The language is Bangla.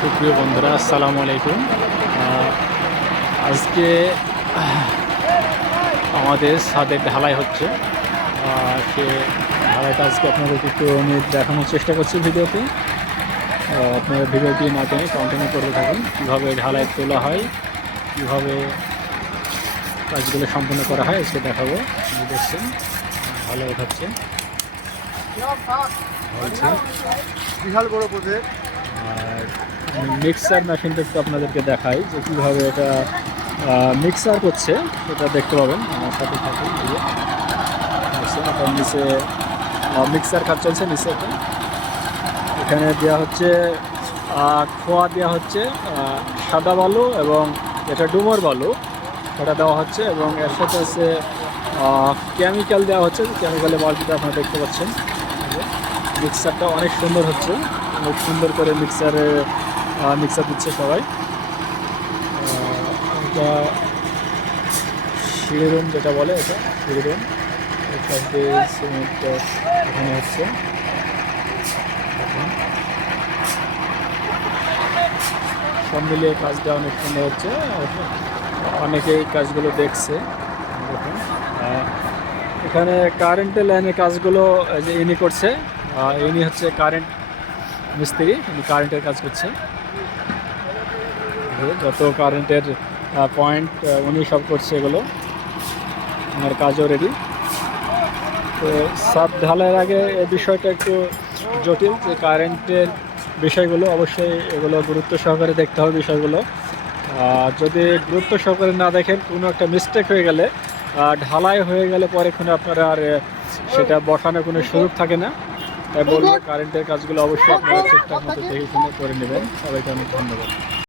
সুপ্রিয় বন্ধুরা, আসসালামু আলাইকুম। আজকে আমাদের ছাদের ঢালাই হচ্ছে। সে ঢালাইটা আজকে আপনাদেরকে একটু আমি দেখানোর চেষ্টা করছি ভিডিওতে। আপনারা ভিডিওটি না টেনে কন্টিনিউ করতে থাকুন, কীভাবে ঢালাই তোলা হয়, কীভাবে কাজগুলো সম্পন্ন করা হয় আজকে দেখাবো। দেখছেন ভালো হচ্ছে, বিশাল বড় প্রজেক্ট। আর মিক্সার মেশিনটা একটু আপনাদেরকে দেখাই যে কীভাবে এটা মিক্সার করছে, সেটা দেখতে পাবেন আমার সাথে সাথে। এখন নিচে মিক্সার কাজ চলছে নিচে। এখানে দেওয়া হচ্ছে খোয়া দেওয়া হচ্ছে, সাদা বালু এবং এটা ডুমর বালু, এটা দেওয়া হচ্ছে এবং এর সাথে আছে কেমিক্যাল দেওয়া হচ্ছে। কেমিক্যালের বালতিটা আপনারা দেখতে পাচ্ছেন। মিক্সারটা অনেক সুন্দর হচ্ছে, অনেক সুন্দর করে মিক্সার দিচ্ছে সবাই। এটা সিঁড়ি রুম যেটা বলে, এটা সিঁড়ি রুম। সিমেন্টটা এখানে হচ্ছে। সব মিলিয়ে কাজটা অনেক সুন্দর হচ্ছে, অনেকেই কাজগুলো দেখছে। দেখুন এখানে কারেন্টের লাইনের কাজগুলো যে ইনি করছে, ইনি হচ্ছে কারেন্ট মিস্ত্রি, উনি কারেন্টের কাজ করছে। যত কারেন্টের পয়েন্ট উনি সব করছে, এগুলো ওনার কাজও রেডি। তো ছাদ ঢালাইয়ের আগে এই বিষয়টা একটু জটিল, যে কারেন্টের বিষয়গুলো অবশ্যই এগুলো গুরুত্ব সহকারে দেখতে হবে বিষয়গুলো। যদি গুরুত্ব সহকারে না দেখেন, কোনো একটা মিস্টেক হয়ে গেলে, ঢালাই হয়ে গেলে পরে কোনো আপনারা আর সেটা বসানোর কোনো সুযোগ থাকে না। তাই বলবো কারেন্টের কাজগুলো অবশ্যই আপনারা ঠিকঠাক মতো দেখে শুনে করে নেবেন। সবাইকে অনেক ধন্যবাদ।